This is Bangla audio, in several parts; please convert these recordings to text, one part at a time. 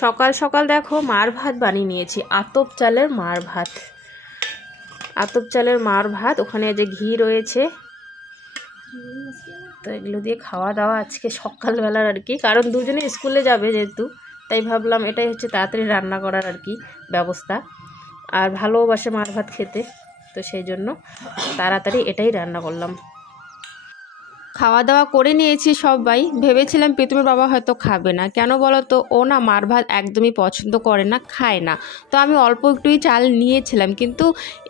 সকাল সকাল দেখো মার ভাত বানিয়ে নিয়েছি, আতপ চালের মার ভাত। আতপ চালের মার ভাত, ওখানে যে ঘি রয়েছে, তো এগুলো দিয়ে খাওয়া দাওয়া আজকে সকালবেলার আর কি। কারণ দুজনে স্কুলে যাবে যেহেতু, তাই ভাবলাম এটাই হচ্ছে তাড়াতাড়ি রান্না করার আর কি ব্যবস্থা। আর ভালোবাসে মার ভাত খেতে, তো সেই জন্য তাড়াতাড়ি এটাই রান্না করলাম। খাওয়া দাওয়া করে নিয়েছি সবাই। ভেবেছিলাম প্রীতমের বাবা হয়তো খাবে না, কেন বলো তো, ও না মার ভাত একদমই পছন্দ করে না, খায় না। তো আমি অল্প একটুই চাল নিয়েছিলাম, কিন্তু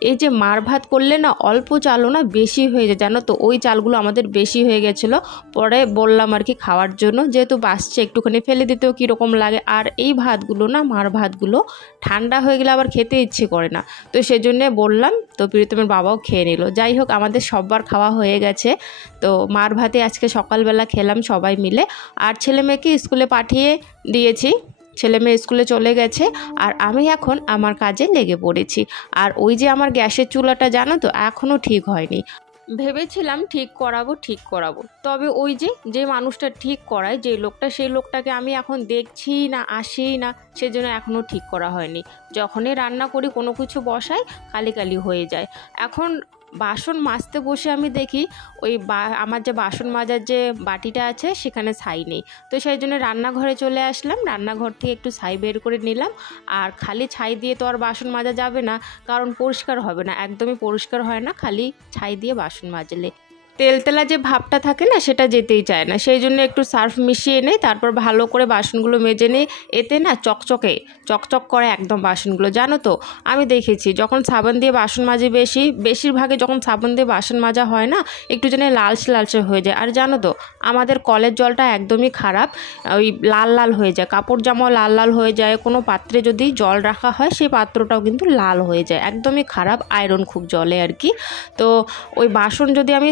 এই যে মার ভাত করলে না অল্প চালও না বেশি হয়ে যায়, জানো তো। ওই চালগুলো আমাদের বেশি হয়ে গেছিলো, পরে বললাম আর কি খাওয়ার জন্য, যেহেতু বাসছে একটুখানি ফেলে দিতেও কীরকম লাগে। আর এই ভাতগুলো না, মার ভাতগুলো ঠান্ডা হয়ে গেলে আবার খেতে ইচ্ছে করে না, তো সেজন্যে বললাম। তো প্রীতমের বাবাও খেয়ে নিল। যাই হোক, আমাদের সববার খাওয়া হয়ে গেছে। তো মার ভাতে আজকে সকালবেলা খেলাম সবাই মিলে। আর ছেলে মেয়েকে স্কুলে পাঠিয়ে দিয়েছি, ছেলে মেয়ে স্কুলে চলে গেছে। আর আমি এখন আমার কাজে লেগে পড়েছি। আর ওই যে আমার গ্যাসের চুলাটা জানো তো, এখনও ঠিক হয়নি। ভেবেছিলাম ঠিক করাবো, তবে ওই যে মানুষটা ঠিক করায়, যে লোকটা, সেই লোকটাকে আমি এখন দেখছি না, আসি না, সেজন্য এখনও ঠিক করা হয়নি। যখনই রান্না করি কোনো কিছু বসাই, কালি হয়ে যায়। এখন বাসন মাজতে বসে আমি দেখি ওই আমার যে বাসন মাজার যে বাটিটা আছে সেখানে ছাই নেই। তো সেই জন্য রান্নাঘরে চলে আসলাম, রান্নাঘর থেকে একটু ছাই বের করে নিলাম। আর খালি ছাই দিয়ে তো আর বাসন মাজা যাবে না, কারণ পরিষ্কার হবে না, একদমই পরিষ্কার হয় না খালি ছাই দিয়ে বাসন মাজলে। তেলতেলা যে ভাবটা থাকে না, সেটা যেতেই চায় না। সেই জন্য একটু সার্ফ মিশিয়ে নেই, তারপর ভালো করে বাসনগুলো মেজে নেই। এতে না চকচক করে একদম বাসনগুলো, জানো তো। আমি দেখেছি যখন সাবান দিয়ে বাসন মাজি, বেশিরভাগে যখন সাবান দিয়ে বাসন মাজা হয় না, একটু যেন লালচে হয়ে যায়। আর জানো তো, আমাদের কলের জলটা একদমই খারাপ, ওই লাল হয়ে যায়, কাপড় জামাও লাল হয়ে যায়। কোনো পাত্রে যদি জল রাখা হয়, সেই পাত্রটাও কিন্তু লাল হয়ে যায়, একদমই খারাপ, আয়রন খুব জলে আর কি। তো ওই বাসন যদি আমি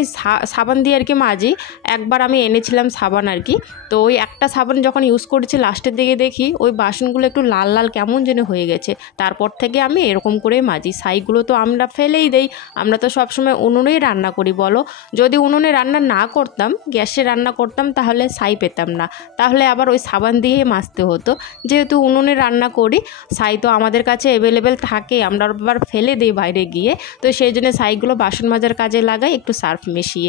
সাবান দিয়ে আর কি মাজি, একবার আমি এনেছিলাম সাবান আর কি, তো ওই একটা সাবান যখন ইউজ করেছি, লাস্টের দিকে দেখি ওই বাসনগুলো একটু লাল কেমন যেন হয়ে গেছে। তারপর থেকে আমি এরকম করে মাজি। ছাইগুলো তো আমরা ফেলেই দেই, আমরা তো সবসময় উনুনেই রান্না করি বলো। যদি উনুনে রান্না না করতাম, গ্যাসে রান্না করতাম, তাহলে ছাই পেতাম না, তাহলে আবার ওই সাবান দিয়ে মাজতে হতো। যেহেতু উনুনে রান্না করি, ছাই তো আমাদের কাছে অ্যাভেলেবেল থাকে, আমরা আবার ফেলে দিই বাইরে গিয়ে। তো সেই জন্য ছাইগুলো বাসন মাজার কাজে লাগাই, একটু সার্ফ মিশিয়ে।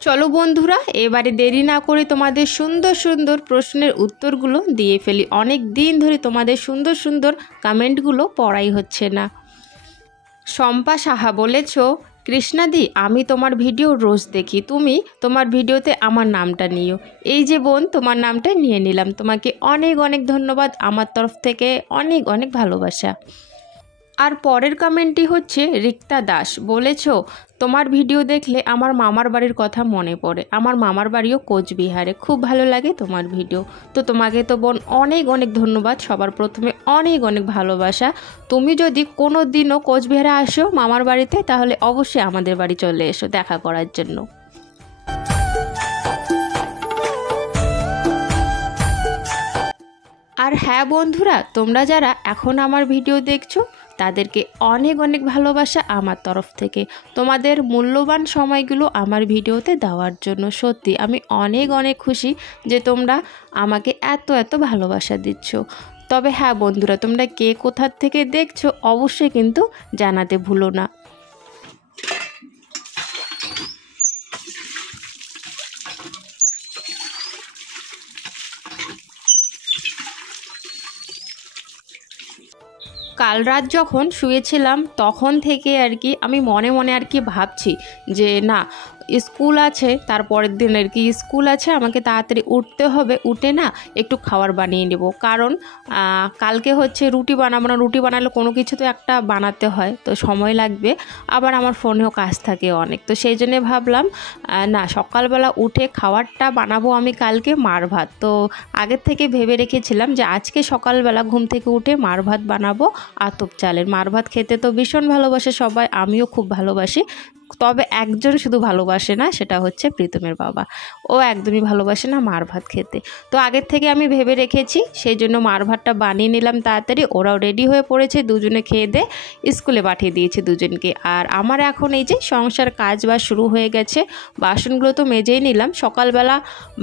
চলো বন্ধুরা, এবারে দেরি না করে তোমাদের সুন্দর প্রশ্নের উত্তরগুলো দিয়ে ফেলি। অনেক দিন ধরে তোমাদের সুন্দর কমেন্টগুলো পড়াই হচ্ছে না। শম্পা সাহা বলেছ, কৃষ্ণাদি, আমি তোমার ভিডিও রোজ দেখি, তুমি তোমার ভিডিওতে আমার নামটা নিও। এই যে বোন, তোমার নামটা নিয়ে নিলাম, তোমাকে অনেক ধন্যবাদ, আমার তরফ থেকে অনেক ভালোবাসা। আর পরের কমেন্টটি হচ্ছে রিক্তা দাস, বলেছ, তোমার ভিডিও দেখলে আমার মামার বাড়ির কথা মনে পড়ে, আমার মামার বাড়িও কোচবিহারে, খুব ভালো লাগে তোমার ভিডিও। তো তোমাকে তো বোন অনেক ধন্যবাদ, সবার প্রথমে অনেক ভালোবাসা। তুমি যদি কোনো দিনও কোচবিহারে আসো মামার বাড়িতে, তাহলে অবশ্যই আমাদের বাড়ি চলে এসো দেখা করার জন্য। আর হ্যাঁ বন্ধুরা, তোমরা যারা এখন আমার ভিডিও দেখছো, তাদেরকে অনেক ভালোবাসা আমার তরফ থেকে। তোমাদের মূল্যবান সময়গুলো আমার ভিডিওতে দেওয়ার জন্য সত্যি আমি অনেক খুশি যে তোমরা আমাকে এত ভালোবাসা দিচ্ছ। তবে হ্যাঁ বন্ধুরা, তোমরা কে কোথার থেকে দেখছো অবশ্যই কিন্তু জানাতে ভুলো না। কাল রাত যখন শুয়েছিলাম, তখন থেকে আর কি আমি মনে আর কি ভাবছি যে না, স্কুল আছে, তারপরের দিন আর কি স্কুল আছে, আমাকে তাড়াতাড়ি উঠতে হবে, উঠে না একটু খাবার বানিয়ে নেব। কারণ কালকে হচ্ছে রুটি বানাবো না, রুটি বানালে কোনো কিছু তো একটা বানাতে হয়, তো সময় লাগবে, আবার আমার ফোনেও কাজ থাকে অনেক। তো সেই জন্যে ভাবলাম না, সকালবেলা উঠে খাবারটা বানাবো আমি কালকে মার ভাত। তো আগের থেকে ভেবে রেখেছিলাম যে আজকে সকালবেলা ঘুম থেকে উঠে মার ভাত বানাবো, আতপ চালের মার ভাত খেতে তো ভীষণ ভালোবাসে সবাই, আমিও খুব ভালোবাসি। তবে একজন শুধু ভালোবাসে না, সেটা হচ্ছে প্রীতমের বাবা। ও একদমই ভালোবাসে না মার ভাত খেতে। তো আগের থেকে আমি ভেবে রেখেছি, সেই জন্য মার ভাতটা বানিয়ে নিলাম তাড়াতাড়ি। ওরাও রেডি হয়ে পড়েছে, দুজনে খেয়ে দিয়ে স্কুলে পাঠিয়ে দিয়েছে দুজনকে। আর আমার এখন এই যে সংসার কাজ বা শুরু হয়ে গেছে। বাসনগুলো তো মেজেই নিলাম, সকালবেলা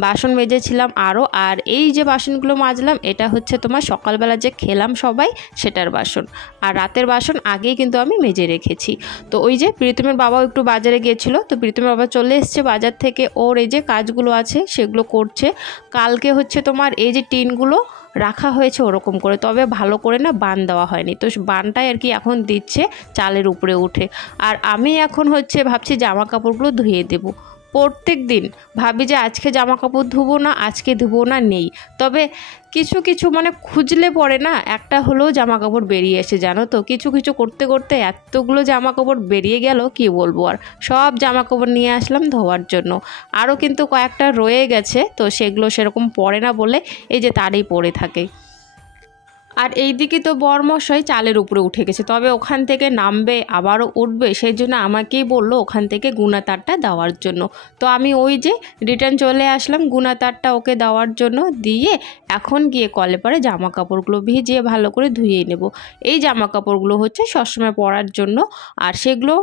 বাসন মেজেছিলাম আরও। আর এই যে বাসনগুলো মাজলাম, এটা হচ্ছে তোমার সকালবেলা যে খেলাম সবাই সেটার বাসন। আর রাতের বাসন আগেই কিন্তু আমি মেজে রেখেছি। তো ওই যে প্রীতমের বাবাও একটু বাজারে গিয়েছিল, তো প্রীতমের বাবা চলে এসছে বাজার থেকে। ওর এই যে কাজগুলো আছে সেগুলো করছে। কালকে হচ্ছে তোমার এই যে টিনগুলো রাখা হয়েছে ওরকম করে, তবে ভালো করে না বান দেওয়া হয়নি, তো বানটাই আর কি এখন দিচ্ছে চালের উপরে উঠে। আর আমি এখন হচ্ছে ভাবছি জামা কাপড়গুলো ধুয়ে দেবো। প্রত্যেক দিন ভাবি যে আজকে জামা কাপড় ধুবো না, আজকে ধুবো না, নেই। তবে কিছু কিছু মানে খুঁজলে পরে না একটা হলেও জামা কাপড় বেরিয়ে এসে, জানো তো। কিছু কিছু করতে করতে এতগুলো জামা কাপড় বেরিয়ে গেল কি বলবো। আর সব জামা কাপড় নিয়ে আসলাম ধোয়ার জন্য। আরও কিন্তু কয়েকটা রয়ে গেছে, তো সেগুলো সেরকম পরে না বলে এই যে তারই পরে থাকে। আর এই দিকে তো বরমশাই চালের উপরে উঠে গেছে, তবে ওখান থেকে নামবে আবারও উঠবে, সেই জন্য আমাকেই বললো ওখান থেকে গুনা তারটা দেওয়ার জন্য। তো আমি ওই যে রিটার্ন চলে আসলাম গুনা তারটা ওকে দেওয়ার জন্য, দিয়ে এখন গিয়ে কলে পরে জামা কাপড়গুলো ভিজিয়ে ভালো করে ধুয়ে নেব। এই জামা কাপড়গুলো হচ্ছে সবসময় পরার জন্য, আর সেগুলো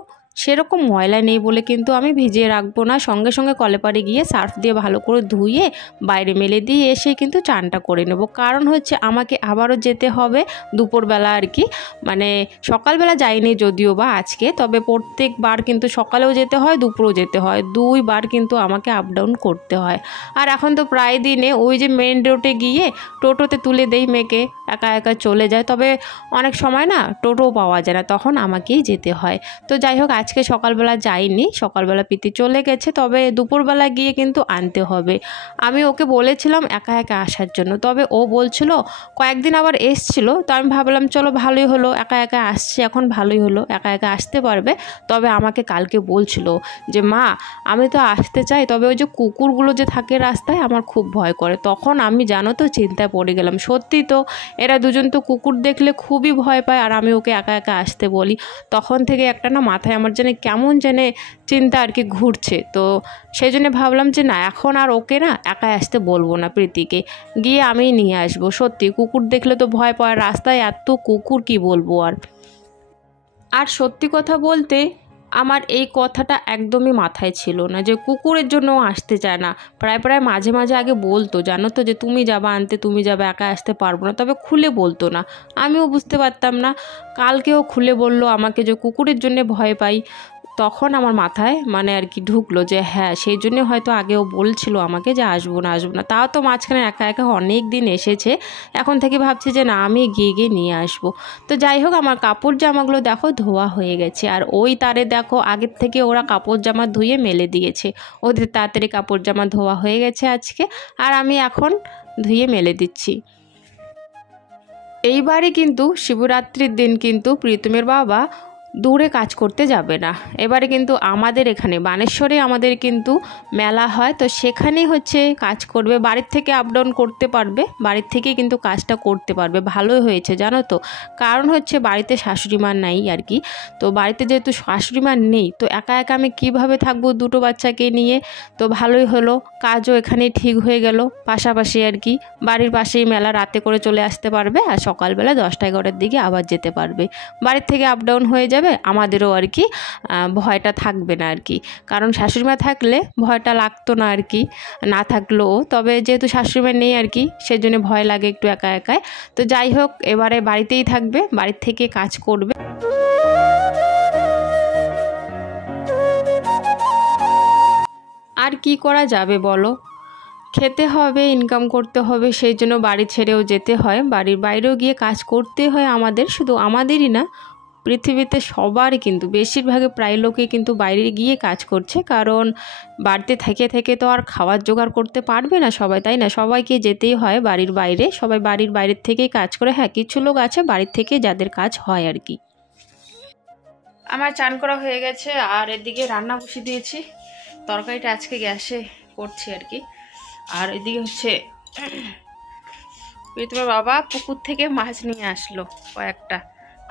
সেরকম ময়লা নেই বলে কিন্তু আমি ভিজিয়ে রাখবো না, সঙ্গে সঙ্গে কলে পাড়ে গিয়ে সার্ফ দিয়ে ভালো করে ধুয়ে বাইরে মেলে দিয়ে এসে কিন্তু চানটা করে নেব। কারণ হচ্ছে আমাকে আবারও যেতে হবে দুপুরবেলা আর কি, মানে সকালবেলা যাইনি যদিও বা আজকে, তবে প্রত্যেকবার কিন্তু সকালেও যেতে হয় দুপুরেও যেতে হয়, 2 বার কিন্তু আমাকে আপ ডাউন করতে হয়। আর এখন তো প্রায় দিনে ওই যে মেন রোডে গিয়ে টোটোতে তুলে দেই মেয়েকে, একা একা চলে যায়। তবে অনেক সময় না টোটোও পাওয়া যায় না, তখন আমাকেই যেতে হয়। তো যাই হোক আজকে সকালবেলা যাইনি, সকালবেলা পিতি চলে গেছে, তবে দুপুরবেলা গিয়ে কিন্তু আনতে হবে। আমি ওকে বলেছিলাম একা একা আসার জন্য, তবে ও বলছিল কয়েকদিন আবার এসছিল। তো আমি ভাবলাম চলো ভালোই হলো, একা একা আসছে এখন ভালোই হলো, একা একা আসতে পারবে। তবে আমাকে কালকে বলছিল যে মা আমি তো আসতে চাই, তবে ওই যে কুকুরগুলো যে থাকে রাস্তায় আমার খুব ভয় করে। তখন আমি জানো তো চিন্তায় পড়ে গেলাম। সত্যি তো এরা দুজন তো কুকুর দেখলে খুবই ভয় পায়, আর আমি ওকে একা একা আসতে বলি। তখন থেকে একটা না মাথায় আমার যেন কেমন যেন চিন্তা আর কি ঘুরছে। তো সেই জন্য ভাবলাম যে না এখন আর ওকে না একাই আসতে বলবো না, প্রীতিকে গিয়ে আমি নিয়ে আসবো। সত্যি কুকুর দেখলে তো ভয় পায়, রাস্তায় এত কুকুর কি বলবো। আর সত্যি কথা বলতে আমার এই কথাটা একদমই মাথায় ছিল না যে কুকুরের জন্য আসতে চায় না। প্রায় প্রায় মাঝে মাঝে আগে বলতো জানো তো যে তুমি যাবা আনতে, তুমি যাবে, একা আসতে পারবো না, তবে খুলে বলতো না। আমিও বুঝতে পারতাম না। কালকেও খুলে বলল আমাকে যে কুকুরের জন্য ভয় পাই। তখন আমার মাথায় মানে আর কি ঢুকলো যে হ্যাঁ সেই জন্য হয়তো আগেও বলছিল আমাকে যে আসবো না আসবো না। তাও তো মাঝখানে একা একা অনেক দিন এসেছে, এখন থেকে ভাবছি যে না আমি গিয়ে গিয়ে নিয়ে আসবো। তো যাই হোক আমার কাপড় জামাগুলো দেখো ধোয়া হয়ে গেছে, আর ওই তারে দেখো আগের থেকে ওরা কাপড় জামা ধুয়ে মেলে দিয়েছে, ওদের তাড়াতাড়ি কাপড় জামা ধোয়া হয়ে গেছে আজকে, আর আমি এখন ধুয়ে মেলে দিচ্ছি। এইবারে কিন্তু শিবরাত্রির দিন কিন্তু প্রীতমের বাবা দূরে কাজ করতে যাবে না। এবারে কিন্তু আমাদের এখানে বানেশ্বরে আমাদের কিন্তু মেলা হয়, তো সেখানেই হচ্ছে কাজ করবে। বাড়ির থেকে আপ ডাউন করতে পারবে, বাড়ির থেকে কিন্তু কাজটা করতে পারবে। ভালোই হয়েছে জানো তো, কারণ হচ্ছে বাড়িতে শাশুড়ি মা নাই আর কি। তো বাড়িতে যেহেতু শাশুড়ি মা নেই, তো একা একা আমি কিভাবে থাকবো 2টো বাচ্চাকে নিয়ে। তো ভালোই হলো, কাজও এখানেই ঠিক হয়ে গেল, পাশাপাশি আর কি। বাড়ির পাশেই মেলা, রাতে করে চলে আসতে পারবে, আর সকালবেলা 10টা-11টার দিকে আবার যেতে পারবে। বাড়ির থেকে আপ ডাউন হয়ে যাবে, আমাদেরও আর কি ভয়টা থাকবে না আর কি। কারণ শাশুড়িমা থাকলে ভয়টা লাগতো না আর কি, না থাকলেও। তবে যেহেতু শাশুড়িমা নেই আর কি, সেজন্য ভয় লাগে একটু একা একাই। তো যাই হোক এবারে বাড়িতেই থাকবে, বাড়ির থেকে কাজ করবে। আর কি করা যাবে বলো, খেতে হবে, ইনকাম করতে হবে, সেই জন্য বাড়ি ছেড়েও যেতে হয়, বাড়ির বাইরেও গিয়ে কাজ করতে হয় আমাদের। শুধু আমাদেরই না, পৃথিবীতে সবারই কিন্তু বেশিরভাগে প্রায় লোকে কিন্তু বাইরে গিয়ে কাজ করছে। কারণ বাড়িতে থেকে থেকে তো আর খাওয়ার জোগাড় করতে পারবে না সবাই, তাই না? সবাইকে যেতেই হয় বাড়ির বাইরে, সবাই বাড়ির বাইরের থেকেই কাজ করে। হ্যাঁ কিছু লোক আছে বাড়ির থেকে যাদের কাজ হয় আর কি। আমার চান করা হয়ে গেছে, আর এদিকে রান্না বসিয়ে দিয়েছি। তরকারিটা আজকে গ্যাসে করছি আর কি। আর এদিকে হচ্ছে তোমার বাবা পুকুর থেকে মাছ নিয়ে আসলো কয়েকটা।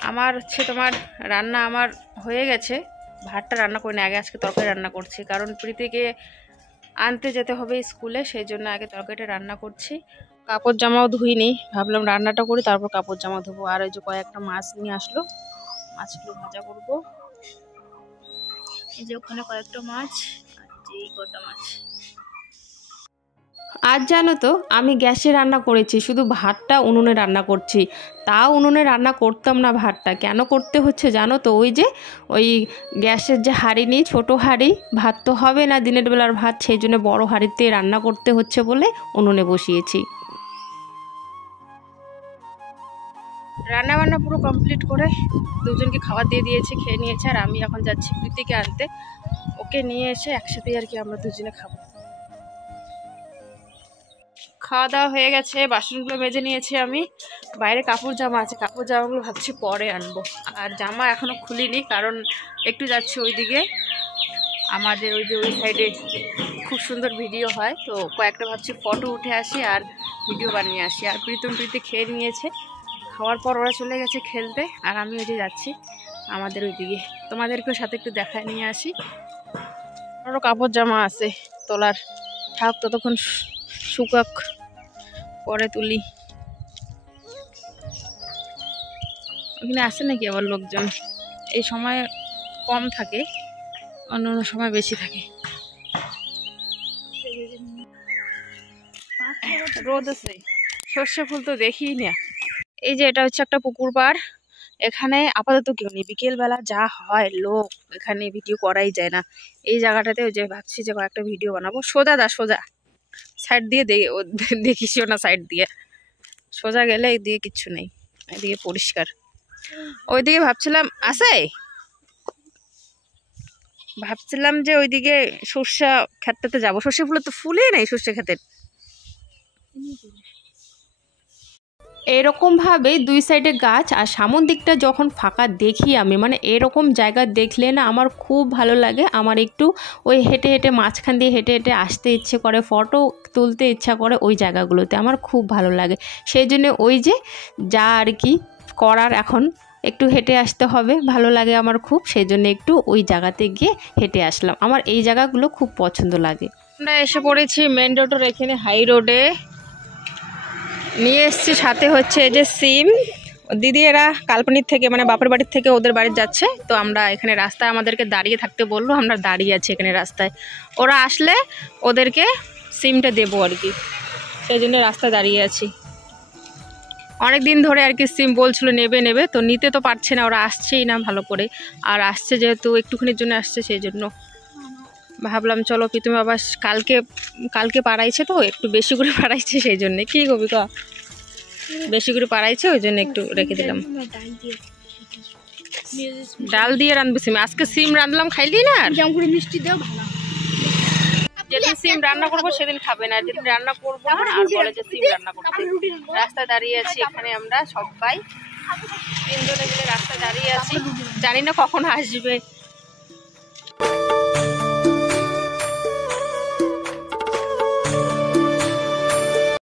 আমার হচ্ছে তোমার রান্না আমার হয়ে গেছে, ভাতটা রান্না করি না, আগে আজকে তরকারি রান্না করছি, কারণ প্রীতিকে আনতে যেতে হবে স্কুলে, সেই জন্য আগে তরকারিটা রান্না করছি। কাপড় জামাও ধুইনি, ভাবলাম রান্নাটা করি তারপর কাপড় জামা ধোবো। আর ওই যে কয়েকটা মাছ নিয়ে আসলো, মাছগুলো ভাজা করবো। এই যে ওখানে কয়েকটা মাছ, আর এই কটা মাছ। আজ জানো তো আমি গ্যাসে রান্না করেছি, শুধু ভাতটা উনুনে রান্না করছি। তাও উনুনে রান্না করতাম না ভাতটা, কেন করতে হচ্ছে জানো তো? ওই গ্যাসের যে হাঁড়ি নিই, ছোটো হাঁড়ি, ভাত তো হবে না দিনের বেলার ভাত, সেই জন্য বড়ো হাঁড়িতে রান্না করতে হচ্ছে বলে উনুনে বসিয়েছি। রান্না বান্না পুরো কমপ্লিট করে দুজনকে খাবার দিয়ে দিয়েছি, খেয়ে নিয়েছে। আর আমি এখন যাচ্ছি প্রীতিকে আনতে, ওকে নিয়ে এসে একসাথেই আর কি আমরা দুজনে খাবো। খাওয়া দাওয়া হয়ে গেছে, বাসনগুলো মেজে নিয়েছি আমি। বাইরে কাপড় জামা আছে, কাপড় জামাগুলো ভাবছি পরে আনবো। আর জামা এখনো খুলিনি, কারণ একটু যাচ্ছি ওইদিকে, আমাদের ওই যে ওই সাইডে খুব সুন্দর ভিডিও হয়, তো কয়েকটা ভাবছি ফটো উঠে আসি আর ভিডিও বানিয়ে আসি। আর প্রীতি খেয়ে নিয়েছে, খাওয়ার পর ওরা চলে গেছে খেলতে, আর আমি ওই যে যাচ্ছি আমাদের ওইদিকে, তোমাদেরকেও সাথে একটু দেখায় নিয়ে আসি। আরও কাপড় জামা আছে তোলার, থাক ততক্ষণ শুকাক, পরে তুলি। ওখানে আসে নাকি আবার লোকজন? এই সময় কম থাকে, অন্য অন্য সময় বেশি থাকে। রোদ আছে, সর্ষে ফুল তো দেখিই না। এই যে এটা হচ্ছে একটা পুকুর পাড়, এখানে আপাতত কেউ নেই, বিকেলবেলা যা হয় লোক, এখানে ভিডিও করাই যায় না। এই জায়গাটাতে ওই যে ভাবছি যে কয়েকটা ভিডিও বানাবো। সোজা সাইড দিয়ে দেখিসও না, সাইড দিয়ে সোজা গেলে এইদিকে কিচ্ছু নেই, এদিকে পরিষ্কার। ওইদিকে ভাবছিলাম যে ওইদিকে সর্ষা ক্ষেতটাতে যাবো, সর্ষে ফুলের তো ফুলেই নাই সর্ষে ক্ষেতের। এরকম ভাবে দুই সাইডে গাছ, আর সামন দিকটা যখন ফাঁকা দেখি আমি, মানে এরকম জায়গা দেখলে না আমার খুব ভালো লাগে। আমার একটু ওই হেঁটে হেঁটে মাঝখান দিয়ে হেঁটে হেঁটে আসতে ইচ্ছে করে, ফটো তুলতে ইচ্ছা করে ওই জায়গাগুলোতে, আমার খুব ভালো লাগে। সেই জন্য ওই যে যা আর কি করার, এখন একটু হেঁটে আসতে হবে, ভালো লাগে আমার খুব, সেই জন্য একটু ওই জায়গাতে গিয়ে হেঁটে আসলাম। আমার এই জায়গাগুলো খুব পছন্দ লাগে। আমরা এসে পড়েছি মেন রোডের এখানে, হাই রোডে নিয়ে এসছি। সাথে হচ্ছে এই যে সিম, দিদি এরা কাল্পনিক থেকে মানে বাপের বাড়ির থেকে ওদের বাড়ি যাচ্ছে, তো আমরা এখানে রাস্তায় আমাদেরকে দাঁড়িয়ে থাকতে বললো, আমরা দাঁড়িয়ে আছি এখানে রাস্তায়। ওরা আসলে ওদেরকে সিমটা দেবো আর কি, সেই জন্য রাস্তায় দাঁড়িয়ে আছি। অনেক দিন ধরে আর কি সিম বলছিল নেবে, তো নিতে তো পারছে না, ওরা আসছেই না ভালো করে। আর আসছে যেহেতু একটুখানির জন্য আসছে, সেই জন্য ভাবলাম চলো প্রীতম বাবা কালকে পাড়াইছে, তো একটু বেশি করে পাড়াইছে, সেই জন্যে। কি কবি ক, বেশি করে পাড়াইছে, ওই জন্য একটু রেখে দিলাম। ডাল দিয়ে রাঁধবো সিম, আজকে সিম রাঁধলাম, খাইলি না? মিষ্টি দেও ভালো, যেদিন সিম রান্না করবো সেদিন খাবে না, যেদিন রান্না করবো আর বলে যে সিম রান্না করতে। রাস্তায় দাঁড়িয়ে আছি এখানে আমরা সবাই, তিনজনে মিলে রাস্তায় দাঁড়িয়ে আছি, জানি না কখন আসবে।